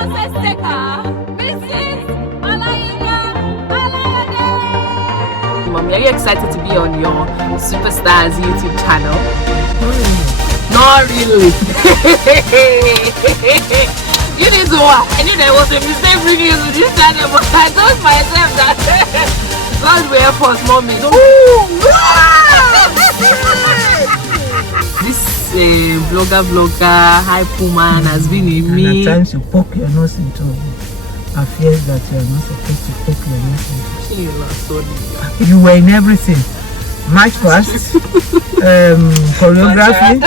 Mommy, are you excited to be on your Superstars YouTube channel? Not really. You need to watch. I knew there was a mistake bringing you to this channel, but I told myself that God will help us, Mommy. This vlogger, hype woman has been in me. And at times you poke your nose into affairs that you are not supposed to poke your nose into. You were in everything. March past, choreography,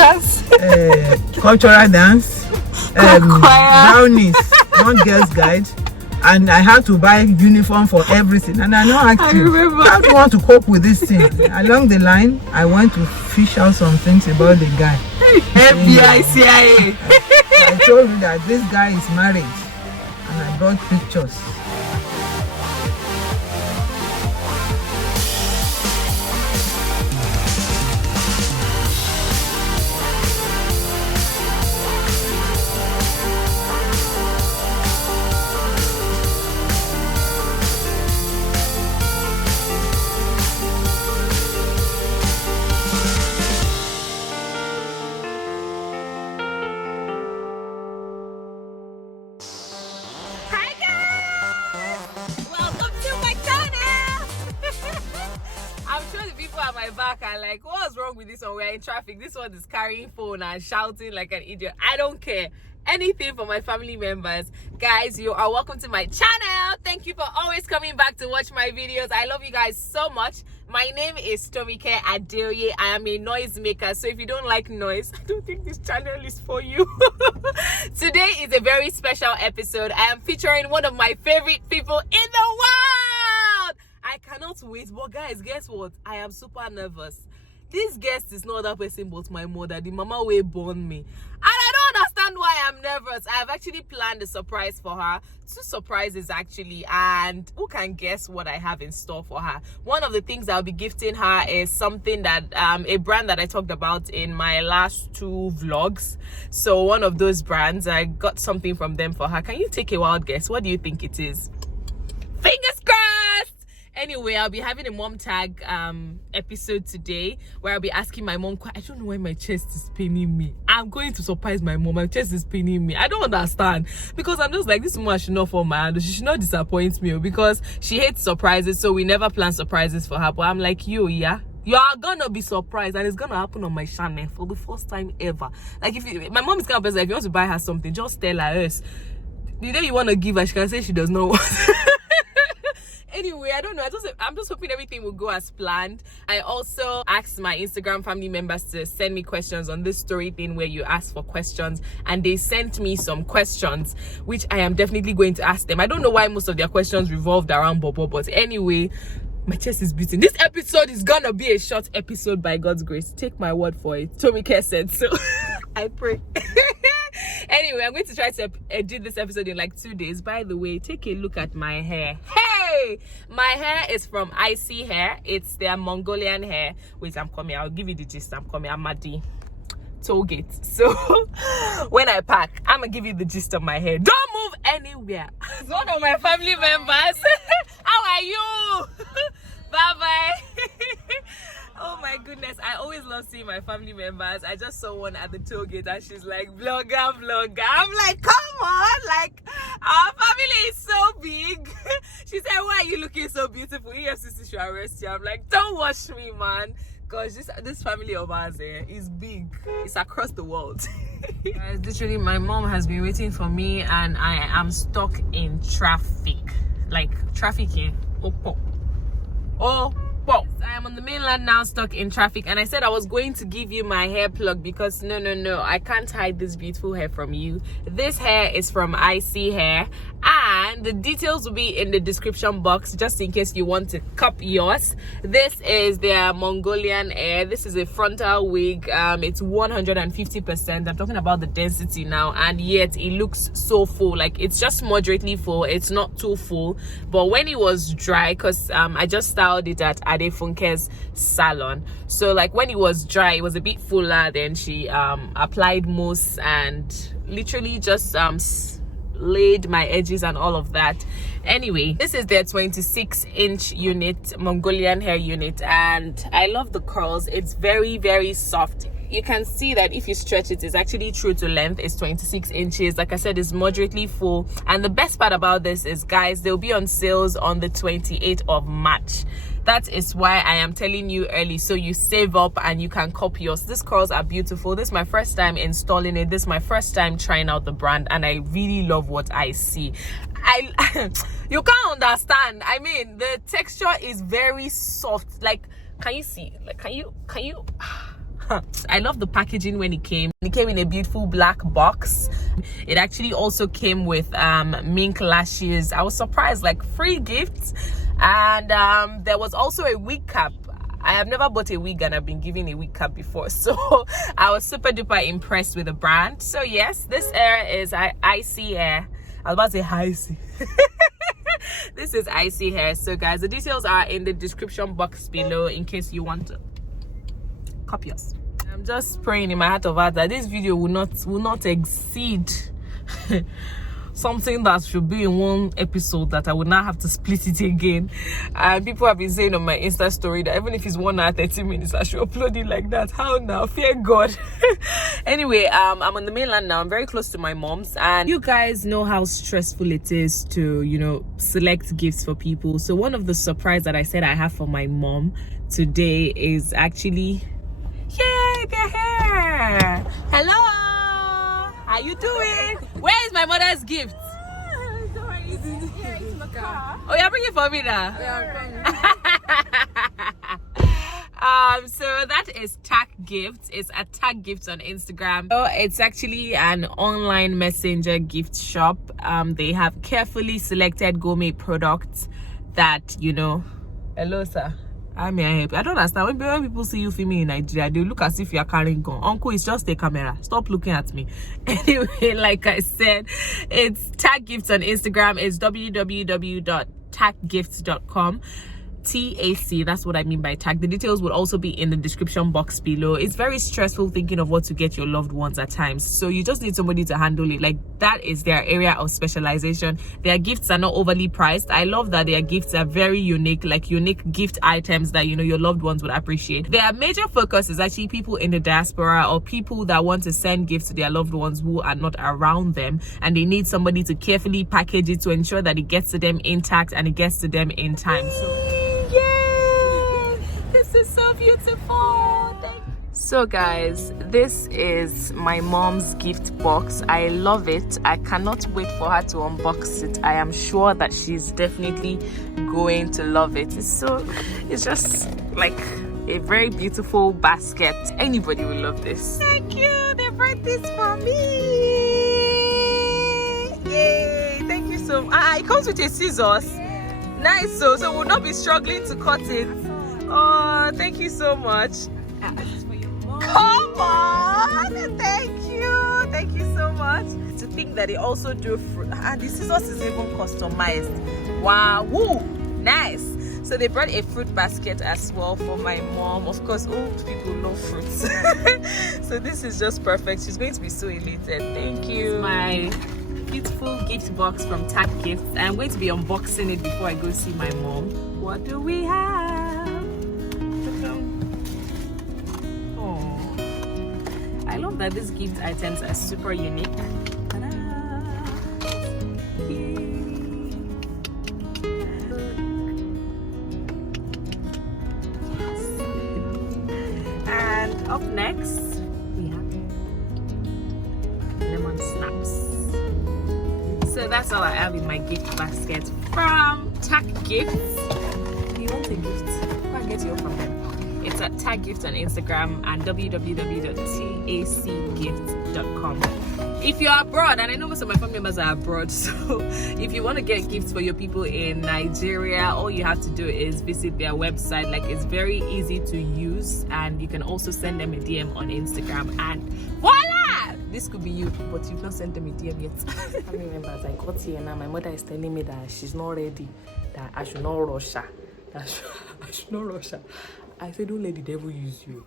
cultural dance, brownies, one girl's guide, and I had to buy uniform for everything. And I know active. How do you want to cope with this thing? Along the line, I went to fish out some things about the guy. FBI, CIA. I told you that this guy is married, and I brought pictures. Like, what's wrong with this one? We're in traffic. This one is carrying phone and shouting like an idiot. I don't care. Anything for my family members. Guys, you are welcome to my channel. Thank you for always coming back to watch my videos. I love you guys so much. My name is Tomike Adeoye. I am a noise maker, so if you don't like noise, I don't think this channel is for you. Today is a very special episode. I am featuring one of my favorite people in the world. I cannot wait. But guys, guess what? I am super nervous. This guest is not that person but my mother, the mama who born me. And I don't understand why I'm nervous. I've actually planned a surprise for her. 2 surprises actually. And who can guess what I have in store for her? One of the things I'll be gifting her is something that, a brand that I talked about in my last 2 vlogs. So one of those brands, I got something from them for her. Can you take a wild guess? What do you think it is? Fingers crossed! Anyway, I'll be having a mom tag episode today where I'll be asking my mom, I don't know why my chest is paining me. I'm going to surprise my mom. My chest is paining me. I don't understand, because I'm just like, this woman should not fall my hand. She should not disappoint me, because she hates surprises, so we never plan surprises for her. But I'm like, you are gonna be surprised, and it's gonna happen on my channel for the first time ever. Like, my mom is kind of person, if you want to buy her something, just tell her else. The day you want to give her, she can say she does not want. Anyway, I don't know. I'm just hoping everything will go as planned. I also asked my Instagram family members to send me questions on this story thing where you ask for questions, and they sent me some questions which I am definitely going to ask them. I don't know why most of their questions revolved around Bobo, but anyway, my chest is beating. This episode is gonna be a short episode by God's grace. Take my word for it. Tomike said so. I pray. Anyway, I'm going to try to edit this episode in like 2 days. By the way, take a look at my hair. Hey, my hair is from ISEE Hair. It's their Mongolian hair. Wait, I'm coming. I'll give you the gist. I'm coming. I'm at the toll gate. So when I pack, I'm gonna give you the gist of my hair. Don't move anywhere. It's one of my family members. How are you? Bye bye. Oh my goodness, I always love seeing my family members. I just saw one at the toll gate and she's like, vlogger. I'm like, come on, like, our family is so big. She said, why are you looking so beautiful? EFCC should arrest you. I'm like, don't watch me, man, because this family of ours is big. It's across the world. Guys, literally my mom has been waiting for me and I am stuck in traffic. Like, traffic in Opo. Well, I am on the mainland now, stuck in traffic, and I said I was going to give you my hair plug because no, I can't hide this beautiful hair from you. This hair is from ISEE Hair, and the details will be in the description box just in case you want to cop yours. This is their Mongolian hair. This is a frontal wig. It's 150%. I'm talking about the density now, and yet it looks so full. Like, it's just moderately full. It's not too full, but when it was dry, because I just styled it at Adefunke's salon, so like when it was dry, it was a bit fuller. Then she applied mousse and literally just laid my edges and all of that. Anyway, this is their 26-inch unit, Mongolian hair unit, and I love the curls. It's very, very soft. You can see that if you stretch it, it's actually true to length. It's 26 inches. Like I said, it's moderately full. And the best part about this is, guys, they'll be on sales on the 28th of March. That is why I am telling you early, so you save up and you can copy yours. These curls are beautiful. This is my first time installing it. This is my first time trying out the brand, and I really love what I see. You can't understand. I mean, the texture is very soft. Like, can you see? Like, can you I love the packaging when it came. It came in a beautiful black box. It actually also came with mink lashes. I was surprised, like free gifts. And there was also a wig cap. I have never bought a wig and I've been given a wig cap before, so I was super duper impressed with the brand. So yes, this hair is ISEE Hair. I was about to say ISEE. This is ISEE Hair. So guys, the details are in the description box below in case you want to copy us. I'm just praying in my heart of heart that this video will not exceed something that should be in one episode, that I would not have to split it again. And people have been saying on my Insta story that even if it's 1 hour 30 minutes, I should upload it like that. How now? Fear God. Anyway, I'm on the mainland now. I'm very close to my mom's, and you guys know how stressful it is to, you know, select gifts for people. So one of the surprise that I said I have for my mom today is actually, yay, their hair. Hello, how you doing? Where is my mother's gift? Oh, you're bringing it for me now? So that is Tag Gifts. It's a Tag Gifts on Instagram. So it's actually an online messenger gift shop. They have carefully selected gourmet products that, you know. Hello, sir. I don't understand. When people see you filming in Nigeria, they look as if you are carrying gun. Uncle, it's just a camera. Stop looking at me. Anyway, like I said, it's Tag Gifts on Instagram. It's www.taggifts.com. TAC, that's what I mean by tag. The details will also be in the description box below. It's very stressful thinking of what to get your loved ones at times, so you just need somebody to handle it. Like, that is their area of specialization. Their gifts are not overly priced. I love that their gifts are very unique, like unique gift items that, you know, your loved ones would appreciate. Their major focus is actually people in the diaspora, or people that want to send gifts to their loved ones who are not around them, and they need somebody to carefully package it to ensure that it gets to them intact and it gets to them in time. This is so beautiful. So guys, this is my mom's gift box. I love it. I cannot wait for her to unbox it. I am sure that she's definitely going to love it. It's just like a very beautiful basket. Anybody will love this. Thank you. They brought this for me. Yay. Thank you so much. It comes with a scissors. Nice. So we'll not be struggling to cut it. Oh, thank you so much. Come on. Thank you so much. To think that they also do fruit, and the scissors is even customized. Wow. Woo. Nice. So they brought a fruit basket as well for my mom. Of course, old people love fruits. So this is just perfect. She's going to be so elated. Thank you. My beautiful gift box from Tag Gifts. I'm going to be unboxing it before I go see my mom. What do we have? Oh, I love that these gift items are super unique. And up next, we have lemon snaps. So that's all I have in my gift basket from Tag Gifts. You want a gift? Go and get your from them. It's at Tag Gifts on Instagram and www.tacgifts.com. If you're abroad, and I know most of my family members are abroad, so if you want to get gifts for your people in Nigeria, all you have to do is visit their website. Like, it's very easy to use, and you can also send them a DM on Instagram, and voila! This could be you, but you've not sent them a DM yet. Family members, I got here now. My mother is telling me that she's not ready, that I should not rush her. I should not rush her. I said, don't let the devil use you.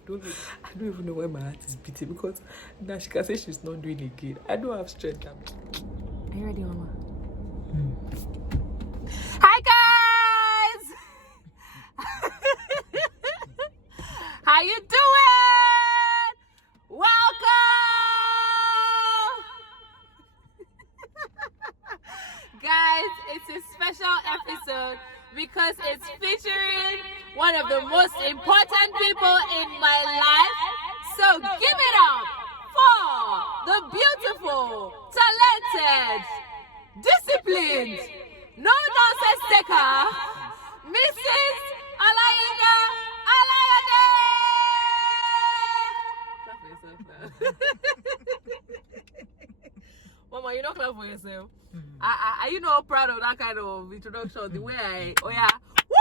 I don't even know why my heart is beating, because now she can say she's not doing again. I don't have strength. I Are you ready, Mama? Hi, guys! How you doing? Welcome! Guys, it's a special episode because it's featuring one of the most important people in my life. So give it up for the beautiful, talented, disciplined, no nonsense taker, Mrs. Alayinka Alayade. Clap for yourself now. Mama, you don't clap for yourself. Are you not proud of that kind of introduction? The way oh yeah. Woo!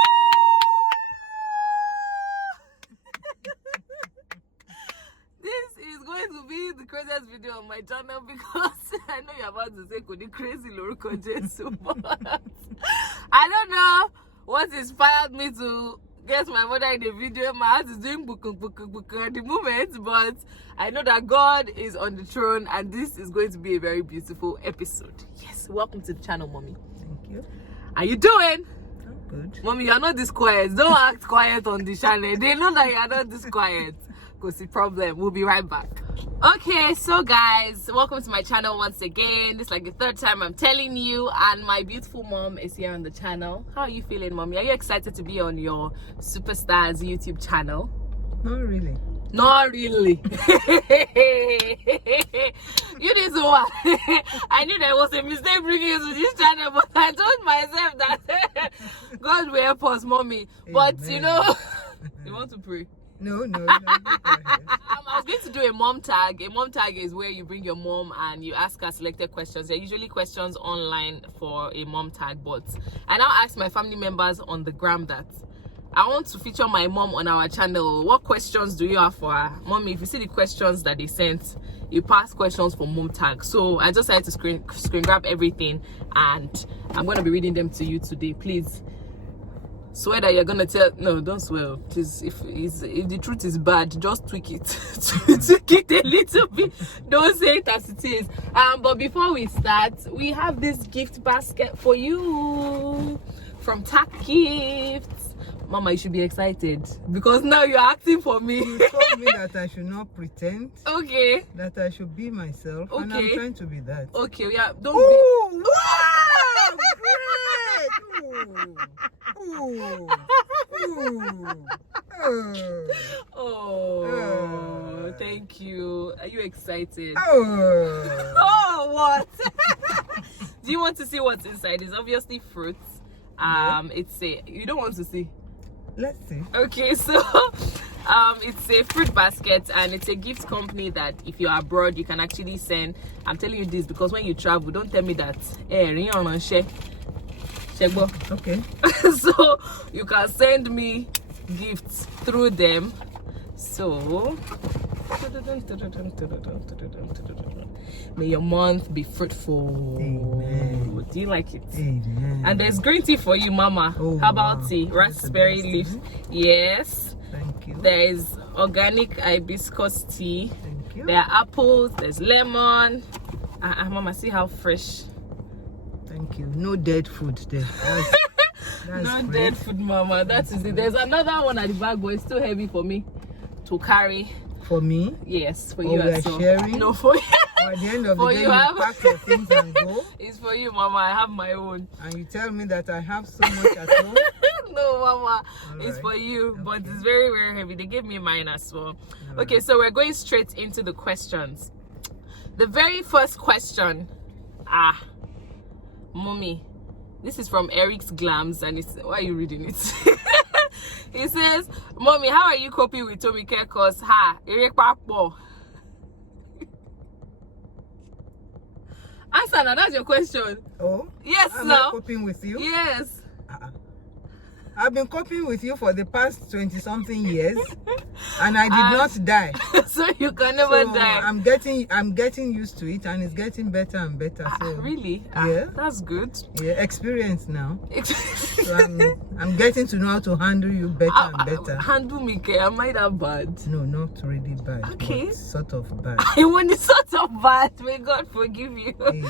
This is going to be the craziest video on my channel because I know you're about to say the crazy Loruko Jesu, but I don't know what inspired me to get my mother in the video. My heart is doing book at the moment, but I know that God is on the throne and this is going to be a very beautiful episode. Yes, welcome to the channel, Mommy. Thank you. How you doing? I'm good. Mommy, you're not this quiet. Don't act quiet on the channel. They know that you're not this quiet. Because the problem. We'll be right back. Okay, so guys, welcome to my channel once again. This is like the third time I'm telling you, and my beautiful mom is here on the channel. How are you feeling, Mommy? Are you excited to be on your Superstars YouTube channel? Not really. Not really. You need to what? I knew there was a mistake bringing you to this channel, but I told myself that God will help us, Mommy. But Amen. you know, you want to pray? No. Go I ahead. was going to do a mom tag. A mom tag is where you bring your mom and you ask her selected questions. They're usually questions online for a mom tag, but I now ask my family members on the gram that I want to feature my mom on our channel. What questions do you have for her? Mommy, if you see the questions that they sent, you pass questions for mom tag. So I just had to screen grab everything and I'm going to be reading them to you today. Please swear that you're gonna tell. No, don't swear. Please, if the truth is bad, just tweak it. Tweak it a little bit. Don't say it as it is. But before we start, we have this gift basket for you from Tack Gifts. Mama, you should be excited because now you're acting for me. You told me that I should not pretend. Okay. That I should be myself. Okay. And I'm trying to be that. Okay, yeah. Don't Ooh, be. wow, great! Oh, thank you. Are you excited? Oh, What? Do you want to see what's inside? It's obviously fruits. It's a. You don't want to see. Let's see. Okay, so it's a fruit basket and it's a gift company that if you're abroad you can actually send. I'm telling you this because when you travel, don't tell me that Okay. so you can send me gifts through them. So may your month be fruitful. Amen. Do you like it? Amen. And there's green tea for you, Mama. Oh, Herbal wow. tea, raspberry leaves. Yes. Thank you. There is organic hibiscus tea. Thank you. There are apples. There's lemon. Mama, see how fresh. Thank you. No dead food there. That's No great. dead food, Mama. That is it. There's another one at the back, but it's too heavy for me to carry. For me? Yes, for Oh, you we as are well. sharing? No, for you. Or at the end of the For day, you you have- pack your things and go, It's for you, Mama. I have my own. and you tell me that I have so much at home. No, Mama. All It's right. for you, but Okay. it's very, very heavy. They gave me mine as well. All Okay, right. so we're going straight into the questions. The very first question. Mommy, this is from Eric's Glams, and it's why are you reading it? He says, Mommy, how are you coping with Tomike? Cause Eric Papo. Answer now, that's your question. Oh? Yes, Am no. I coping with you? Yes. Uh-uh. I've been coping with you for the past 20-something years, and I did not die. So you can never die. I'm getting used to it, and it's getting better and better. So Really? Yeah, That's good. yeah, experience now. So I'm getting to know how to handle you better and better. Handle me, am I that bad? No, not really bad. Okay. Sort of bad. When it's sort of bad, may God forgive you. Amen.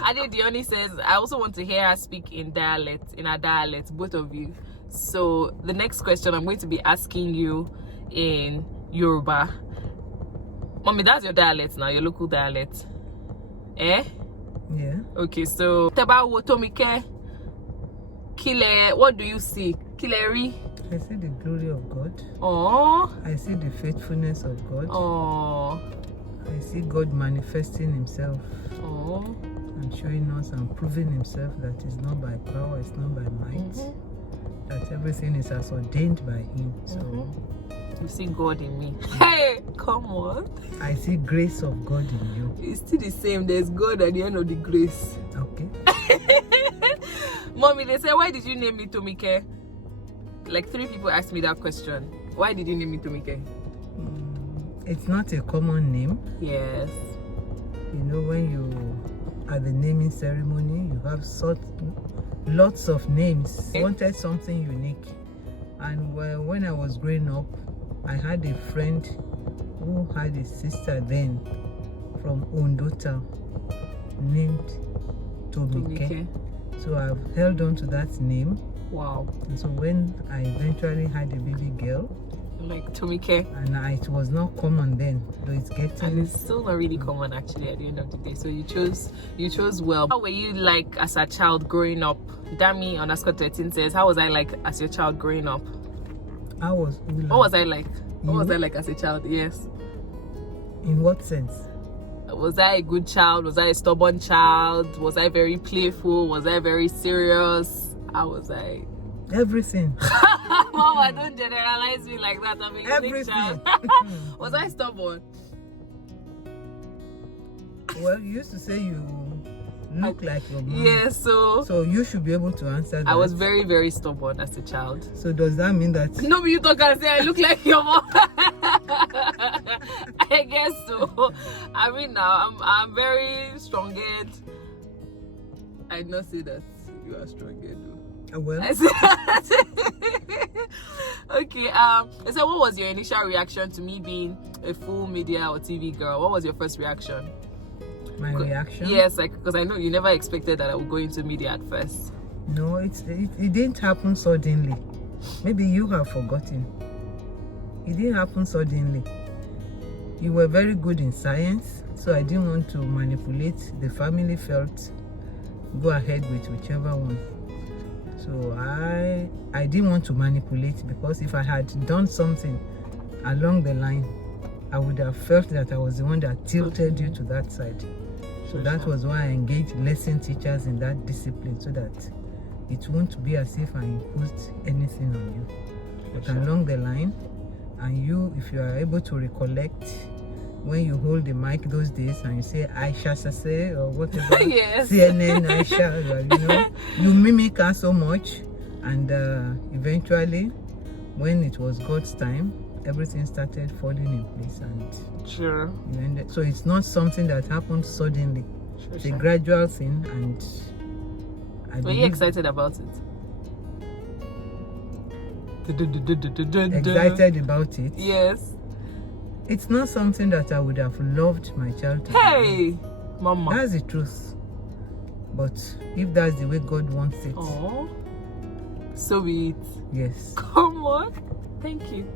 Adedioni says, I also want to hear her speak in dialect, in a dialect, both of you. So the next question I'm going to be asking you in Yoruba. Mommy, that's your dialect now, your local dialect. Eh? Yeah. Okay, so Teba Wotomike Kile, what do you see? Kileri? I see the glory of God. Oh. I see the faithfulness of God. Oh. I see God manifesting himself Oh. and showing us and proving himself that it's not by power, it's not by might, that everything is as ordained by him. So you see God in me. Hey, come on. I see grace of God in you. It's still the same. There's God at the end of the grace. Okay. Mommy, they say, why did you name me Tomike? Like 3 people asked me that question. Why did you name me Tomike? It's not a common name. Yes. You know, when you at the naming ceremony, you have lots of names. I wanted something unique. And when I was growing up, I had a friend who had a sister then from Ondo town named Tomike. So I've held on to that name. Wow. And so when I eventually had a baby girl, like Tomike, and it was not common then, though it's getting, and it's still not really common actually at the end of the day. So you chose well. How were you like as a child growing up? Dami_13 says, how was I like as your child growing up? I was. What was I like? What was I like as a child? Yes. In what sense? Was I a good child? Was I a stubborn child? Was I very playful? Was I very serious? How was I? Everything. Mama, don't generalize me like that. I'm a unique child. Was I stubborn? Well, you used to say you look like your mom. Yeah, so you should be able to answer that. I was very, very stubborn as a child. So does that mean that? No, but you talk and say I look like your mom. I guess so. I mean, now I'm very strong-headed. I'd not say that you are strong-headed though. Well, okay. So what was your initial reaction to me being a full media or TV girl? What was your first reaction? My reaction? Yes, like because I know you never expected that I would go into media at first. No, it didn't happen suddenly. Maybe you have forgotten. It didn't happen suddenly. You were very good in science, so I didn't want to manipulate. The family felt go ahead with whichever one. So I didn't want to manipulate, because if I had done something along the line, I would have felt that I was the one that tilted you to that side. So that was why I engaged lesson teachers in that discipline, so that it won't be as if I imposed anything on you. But along the line, and you, if you are able to recollect, when you hold the mic those days and you say Aisha Sase or whatever, yes. CNN Aisha, you know, you mimic her so much, and eventually, when it was God's time, everything started falling in place, and sure. So it's not something that happened suddenly. It's a gradual thing, and were you excited about it? Excited about it? Yes. It's not something that I would have loved my child to Hey, do. Mama. That's the truth. But if that's the way God wants it, so be it. Yes. Come on. Thank you.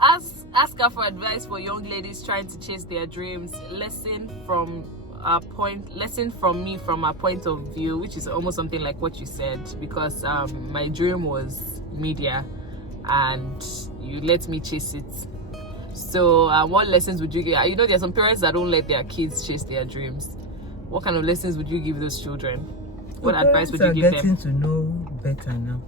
Ask her for advice for young ladies trying to chase their dreams. Lesson from me from a point of view, which is almost something like what you said, because my dream was media and you let me chase it. So what lessons would you give? You know, there are some parents that don't let their kids chase their dreams. What kind of lessons would you give those children? What advice would you give them? Getting to know better now.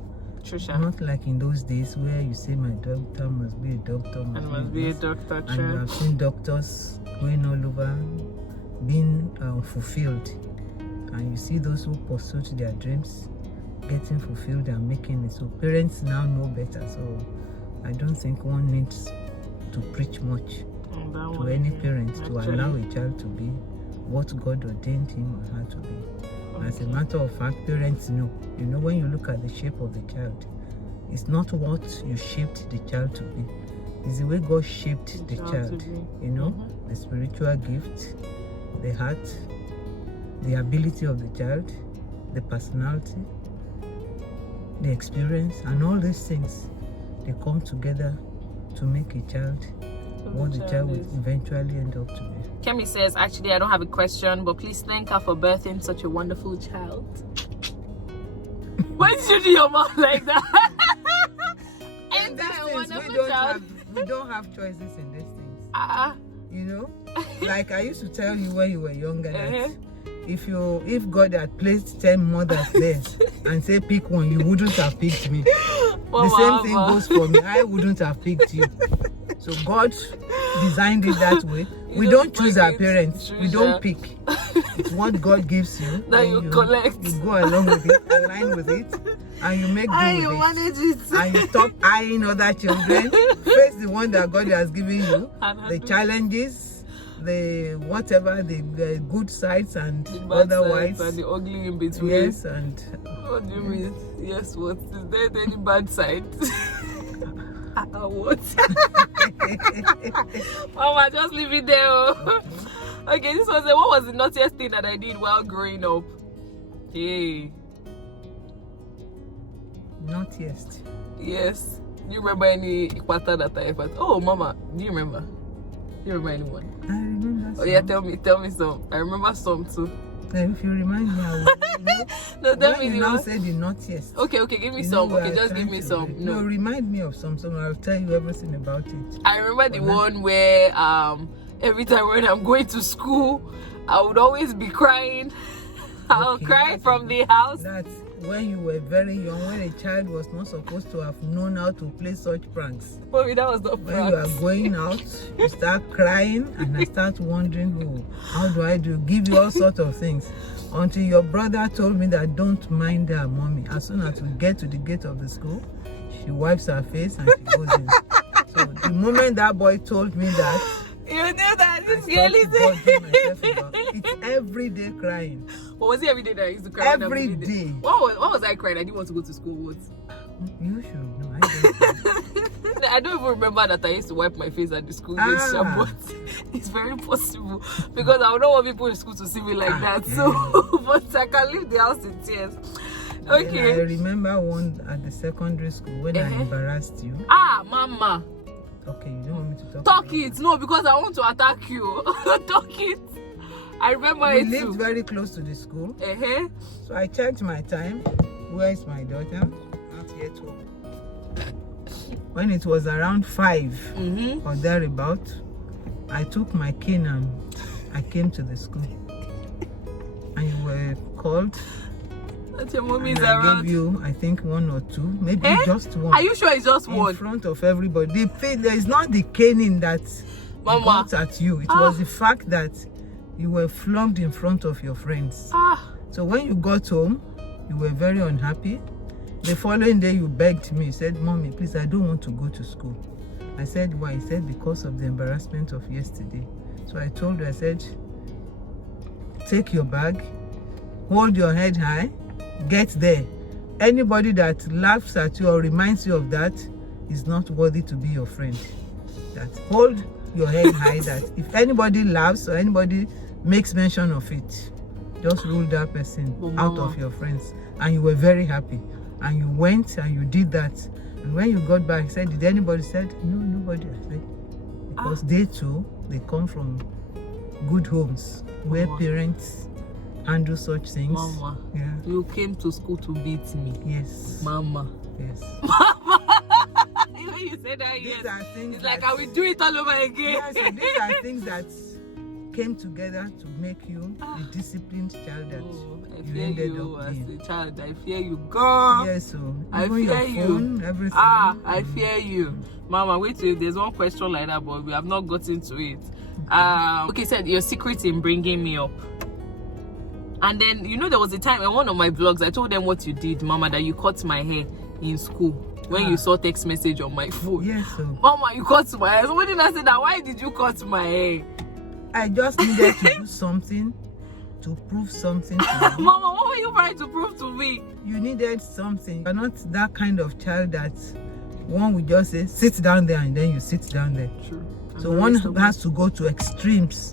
Trisha. Not like in those days where you say my doctor must be a doctor, must be a doctor. And you have seen doctors going all over being fulfilled, and you see those who pursued their dreams getting fulfilled and making it. So parents now know better. So I don't think one needs to preach much to any parent to allow a child to be what God ordained him or her to be. As a matter of fact, parents know. You know, when you look at the shape of the child, it's not what you shaped the child to be. It's the way God shaped the child. You know, the spiritual gift, the heart, the ability of the child, the personality, the experience, and all these things, they come together to make a child what the child will eventually end up to be. Kemi says, actually, I don't have a question, but please thank her for birthing such a wonderful child. Why did you do your mouth like that? And that a wonderful child. We don't have choices in these things. You know, like I used to tell you when you were younger that if God had placed 10 mothers there and say pick one, you wouldn't have picked me. The same thing goes for me. I wouldn't have picked you. So God designed it that way. We don't choose our parents. We don't pick. It's what God gives you. That you collect. You go along with it, align with it, and you make do with it. Manage it. And you stop eyeing other children. Face the one that God has given you. The challenges, the whatever, the good sides and the otherwise. Sides and the ugly in between. Yes, and what do you mean? Yes, what? Is there any bad side? What? Mama, just leave it there. Okay, this was what was the naughtiest thing that I did while growing up? Hey. Naughtiest. Yes. Do you remember any pattern that I ever? Oh, Mama, do you remember? Do you remember anyone? I remember some. Oh yeah, tell me some. I remember some too. If you remind me, I will. No, tell me. You now say the naughtiest. Okay, give me some. Okay, just give me some. No, remind me of some. I'll tell you everything about it. I remember the one where every time when I'm going to school, I would always be crying. I'll cry from the house. That's when you were very young, when a child was not supposed to have known how to play such pranks. Mommy, that was not pranks. When you are going out, you start crying, and I start wondering, how do I do? Give you all sorts of things. Until your brother told me that don't mind her, mommy. As soon as we get to the gate of the school, she wipes her face and she goes in. So the moment that boy told me that, you knew that this girl is it's everyday crying. What was it every day that I used to cry? Every day. What was I crying? I didn't want to go to school. What? You should know. I don't even remember that I used to wipe my face at the school gate, but it's very possible because I don't want people in school to see me like that. So, but I can leave the house in tears. Okay. Then I remember one at the secondary school when I embarrassed you. Mama. Okay, you don't want me to talk it? No, because I want to attack you. Talk it. I remember we lived very close to the school. So I checked my time. Where is my daughter? Not yet home. When it was around 5 or thereabout, I took my cane and I came to the school. And you were called. That your mommy is I around. gave you, I think, 1 or 2, maybe just 1. Are you sure it's just 1? In front of everybody. There is not the caning that got at you. It was the fact that you were flogged in front of your friends. So when you got home, you were very unhappy. The following day, you begged me. You said, Mommy, please, I don't want to go to school. I said, why? He said, because of the embarrassment of yesterday. So I told you, I said, take your bag, hold your head high, get there. Anybody that laughs at you or reminds you of that is not worthy to be your friend. That hold your head high, that if anybody laughs or anybody makes mention of it, just rule that person out of your friends. And you were very happy. And you went and you did that. And when you got back, he said, did anybody? Said, no, nobody. I said, because they too, they come from good homes where parents handle such things. Mama, you came to school to beat me. Yes. Mama. Yes. Mama. When you say that, these are things it's like I will do it all over again. Yes, so these are things that came together to make you the disciplined child that you ended up being. As a child, I fear you, girl. Yes, so I fear you. Everything. I fear you. Mama, wait till there's one question like that, but we have not gotten to it. Okay, said your secret in bringing me up. And then, you know, there was a time in one of my vlogs, I told them what you did, Mama, that you cut my hair in school when you saw text message on my phone. Yes, sir. Mama, you cut my hair. Somebody now said that, why did you cut my hair? I just needed to do something to prove something to you. Mama, what were you trying to prove to me? You needed something. You're not that kind of child that one would just say, sit down there, and then you sit down there. True. So one has to go to extremes.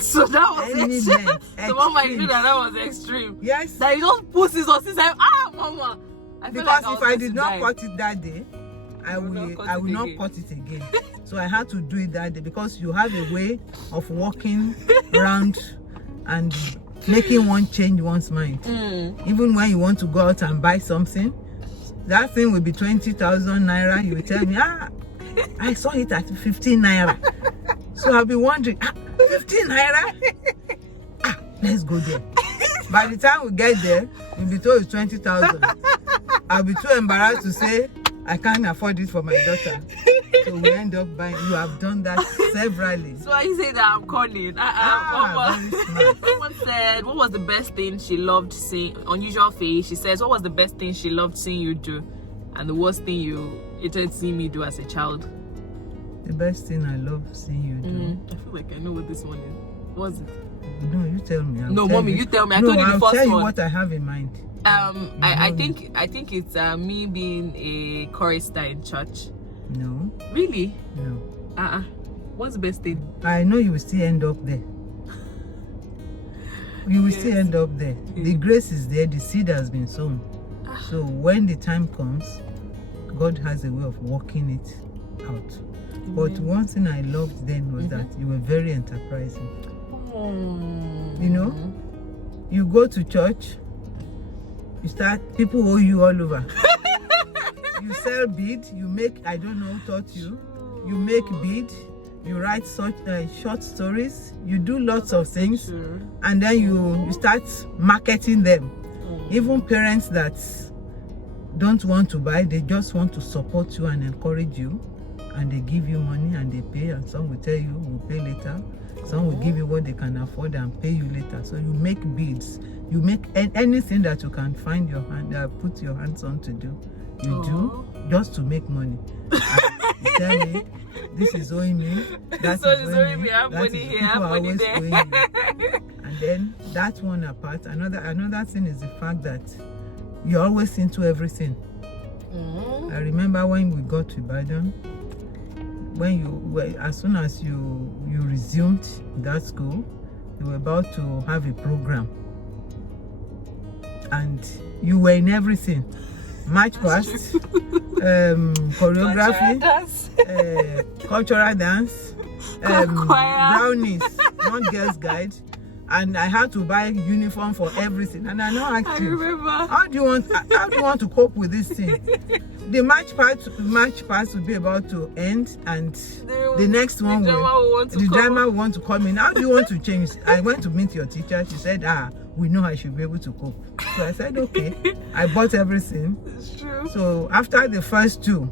So that was extreme. So Mama, you knew that was extreme. Yes. That you don't put it on since Mama. Because if I did not cut it that day, I will not cut it again. So I had to do it that day, because you have a way of walking around and making one change one's mind. Even when you want to go out and buy something, that thing will be 20,000 naira. You will tell me, I saw it at 15 naira. So I'll be wondering, 15 naira? Let's go there. By the time we get there, we'll be told it's 20,000. I'll be too embarrassed to say, I can't afford it for my daughter. So we end up buying. You have done that severally. So are you saying that I'm calling? Very smart. Someone said, what was the best thing she loved seeing? Unusual face. She says, what was the best thing she loved seeing you do, and the worst thing you hated seeing me do as a child? The best thing I love seeing you do. I feel like I know what this one is. What was it? No, you tell me. No, Mommy, you tell me. I told you the first one. I'll tell you what I have in mind. I think it's me being a chorister in church. No. Really? No. What's the best thing? I know you will still end up there. You will still end up there. The grace is there. The seed has been sown. So when the time comes, God has a way of working it out. But one thing I loved then was that you were very enterprising. You know, you go to church, you start, people owe you all over. You sell bead, you make, I don't know who taught you, you make bead, you write such short stories, you do lots of things, and then you start marketing them. Even parents that don't want to buy, they just want to support you and encourage you, and they give you money and they pay, and some will tell you we'll pay later. Some will give you what they can afford and pay you later. So you make beads, you make anything that you can find your hand, put your hands on to do. You do just to make money. You tell me, this is owing me. That is owing me. I have money here, I have money there. And then that one apart, another thing is the fact that you're always into everything. I remember when we got to Ibadan, as soon as you resumed that school, you were about to have a program, and you were in everything. March past, choreography, cultural dance, brownies, non girls guide, and I had to buy uniform for everything. And I know I remember. How do you want to cope with this thing? The March past will be about to end, and the next one the drama will want to come in. How do you want to change? I went to meet your teacher. She said, we know I should be able to cope. So I said, okay. I bought everything. It's true. So after the first two,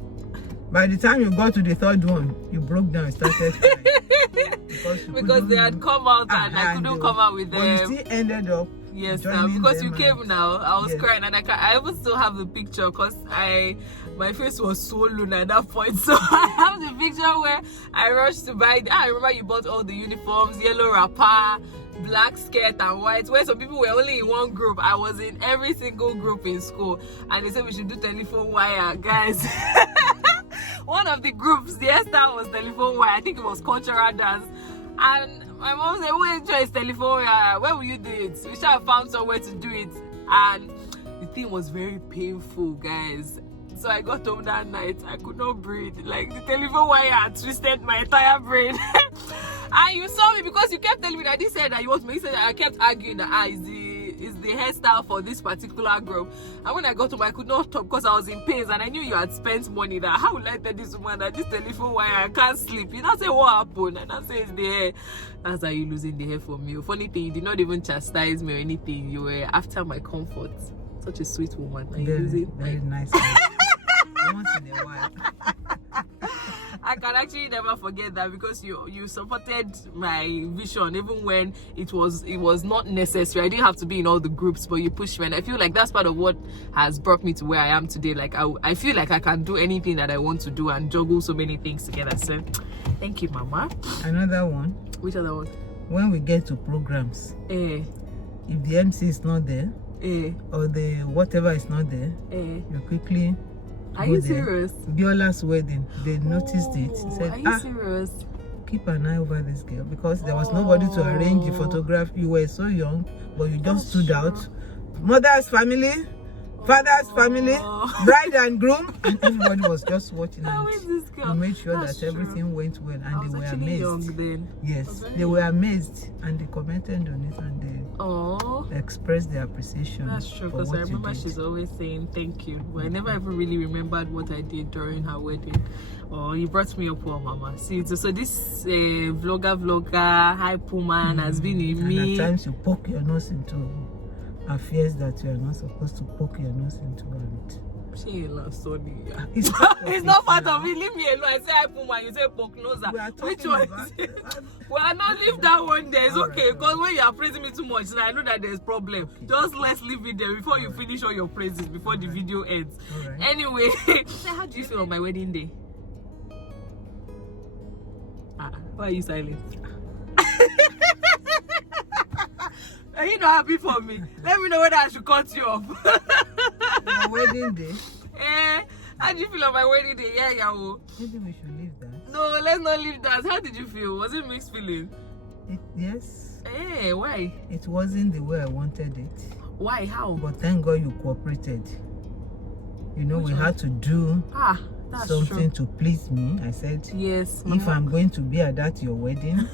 by the time you got to the third one, you broke down and started crying. because they had come out and I couldn't come out with them. But you still ended up. Yes, because you came now, I was crying, and I even still have the picture because my face was swollen at that point. So I have the picture where I rushed to buy. I remember you bought all the uniforms, yellow wrapper, black skirt and white, where some people were only in one group. I was in every single group in school, and they said we should do telephone wire, guys. One of the groups, the hairstyle was telephone wire. I think it was cultural dance. And my mom said, wait, it's telephone wire. Where will you do it? We should have found somewhere to do it. And the thing was very painful, guys. So I got home that night. I could not breathe. Like, the telephone wire had twisted my entire brain. And you saw me because you kept telling me that this said that you want me. He said that I kept arguing that is the hairstyle for this particular group. And when I got home, I could not talk because I was in pain, and I knew you had spent money. That how will I tell this woman that this telephone wire, I can't sleep? You don't say what happened, and I say it's the hair. That's how you losing the hair for me. Funny thing, you did not even chastise me or anything. You were after my comfort. Such a sweet woman. Very nice. Once in a while. I can actually never forget that, because you supported my vision even when it was not necessary. I didn't have to be in all the groups, but you pushed me, and I feel like that's part of what has brought me to where I am today. Like I feel like I can do anything that I want to do and juggle so many things together. So thank you, Mama. Another one. Which other one? When we get to programs, if the MC is not there, or the whatever is not there, you quickly. Are you serious? Biola's wedding, they noticed it. He said, are you serious? Keep an eye over this girl, because there was nobody to arrange the photograph. You were so young, but you just stood out. Mother's family, father's family, bride and groom, and everybody was just watching. How is this girl? We made sure that everything went well, and they were amazed. Young then. Yes, they were amazed, and they commented on it, and they expressed their appreciation. That's true, because I remember she's always saying thank you, but I never ever really remembered what I did during her wedding. Oh, you brought me up, well, Mama. See, so this vlogger, hype woman has been in and me. At times you poke your nose into affairs that you are not supposed to poke your nose into, and it's not part of it. Leave me alone. I say hype woman, you say poke nose. Which one is it? Well, not leave that one there. It's okay, because when you are praising me too much, I know that there's problem. Just let's leave it there before you finish all your praises, before the video ends. Anyway, how do you feel on my wedding day? Why are you silent? Are you not happy for me? Let me know whether I should cut you off. Your wedding day? How do you feel on my wedding day? Yeah. Maybe we should leave that. No, let's not leave that. How did you feel? Was it mixed feeling? Yes. Why? It wasn't the way I wanted it. Why? How? But thank God you cooperated. You know, we had to do something to please me. I said, yes, if I'm going to be at your wedding,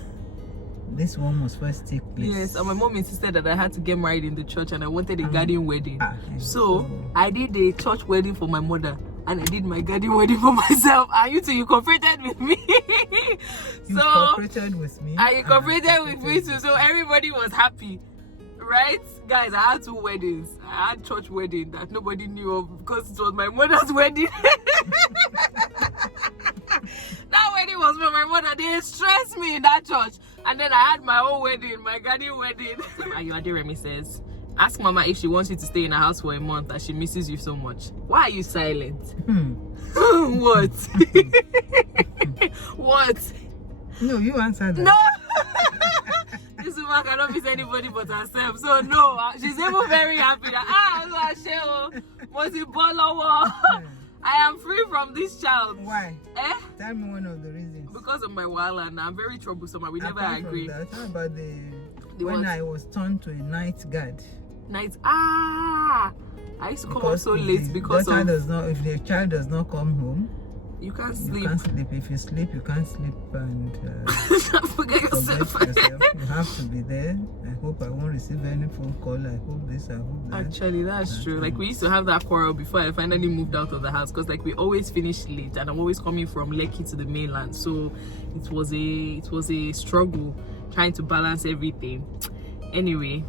this one must first take place. Yes, and my mom insisted that I had to get married in the church, and I wanted a garden wedding. So I did a church wedding for my mother, and I did my garden wedding for myself. And you cooperated with me. You cooperated with me. And you cooperated with me too. So everybody was happy. Right? Guys, I had 2 weddings. I had church wedding that nobody knew of because it was my mother's wedding. That wedding was for my mother. They stressed me in that church. And then I had my own wedding, my garden wedding. Ayuade Remy says, ask Mama if she wants you to stay in her house for a month as she misses you so much. Why are you silent? What? What? No, you answered that. No! This woman cannot miss anybody but herself. So no, she's even very happy that I am free from this child. Why? Tell me one of the reasons. Because of my wahala, and I'm very troublesome. We never agree. How about when I was turned to a night guard? I used to come home so late because if the child does not come home, you can't sleep. You can't sleep. If you sleep, you can't sleep, and forget yourself. You have to be there. I hope I won't receive any phone call. I hope this, I hope that. Actually, that's true. Like, we used to have that quarrel before I finally moved out of the house, because like we always finish late, and I'm always coming from Lekki to the mainland, so it was a struggle trying to balance everything. Anyway,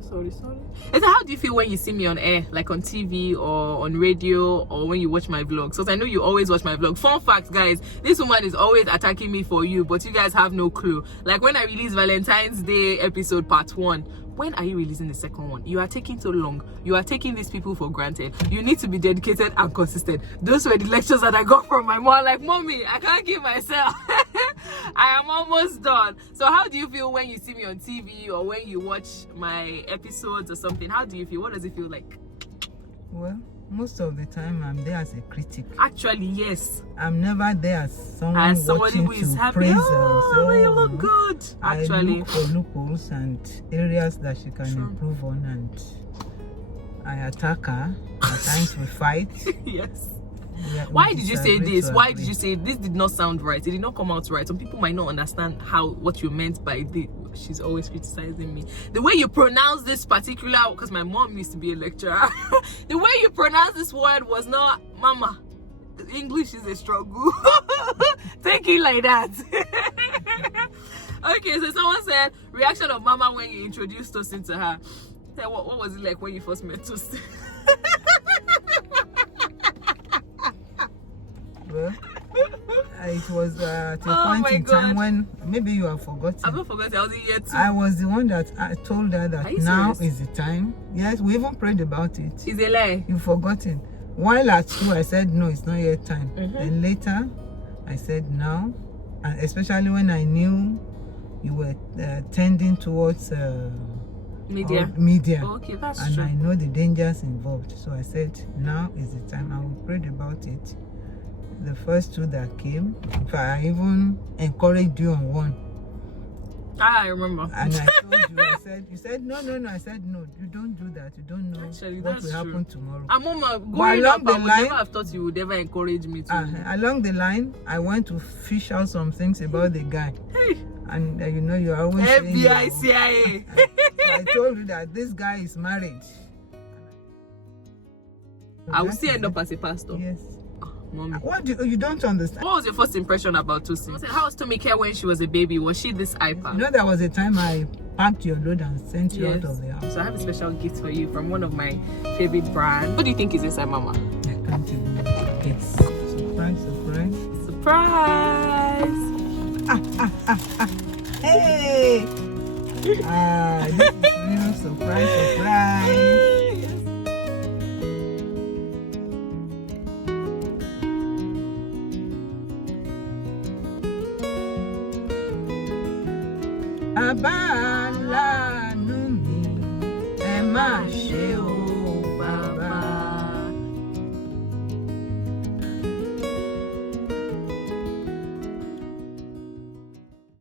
sorry. And so how do you feel when you see me on air, like on TV or on radio, or when you watch my vlogs? Because I know you always watch my vlog. Fun fact, guys, this woman is always attacking me for you, but you guys have no clue. Like when I release Valentine's Day episode part 1, when are you releasing the second one? You are taking so long. You are taking these people for granted. You need to be dedicated and consistent. Those were the lectures that I got from my mom. Like, Mommy, I can't give myself. I am almost done. So how do you feel when you see me on TV or when you watch my episodes or something? How do you feel? What does it feel like? Well, most of the time I'm there as a critic. Actually, yes. I'm never there as somebody who is happy. Praise you look good. Actually, I look for loopholes and areas that she can improve on, and I attack her. At times we fight. Yes. Why did you say this? Why did you say this? Did not sound right. It did not come out right. Some people might not understand what you meant by this. She's always criticizing me. The way you pronounce this particular, because my mom used to be a lecturer. The way you pronounce this word was not Mama. English is a struggle. Take it like that. Okay, so someone said reaction of Mama when you introduced Tosin to her. What was it like when you first met Tosin? Well, It was at a Oh point my in God. time when maybe you have forgotten. I've not forgotten. I was in year 2. I was the one that I told her that Are you now serious? is the time. Yes, we even prayed about it. It's a lie. You've forgotten. While at school, I said no, it's not yet time. Mm-hmm. And later, I said now, and especially when I knew you were tending towards Media. media. Okay, that's And true. I know the dangers involved. So I said, now is the time. And we prayed about it. The first 2 that came, in fact, I even encouraged you on one. I remember. And I told you, you said, no. I said, no, you don't do that. You don't know Actually, what that's will true. happen tomorrow. Mama, going along up, the I would line- never have thought you would ever encourage me to. Along the line, I went to fish out some things about the guy. Hey. And you know, you're always saying, FBI, CIA. So I told you that this guy is married. I will That still is end up it. as a pastor. Yes. Mommy. What you don't understand? What was your first impression about Tosin? How was Tomike when she was a baby? Was she this hyper? You know, there was a time I packed your load and sent you out Yes. of the house. So I have a special gift for you from one of my favorite brands. What do you think is inside, Mama? I can't even. It's surprise. Surprise! Hey! This is real surprise. Abala numi, ẹ má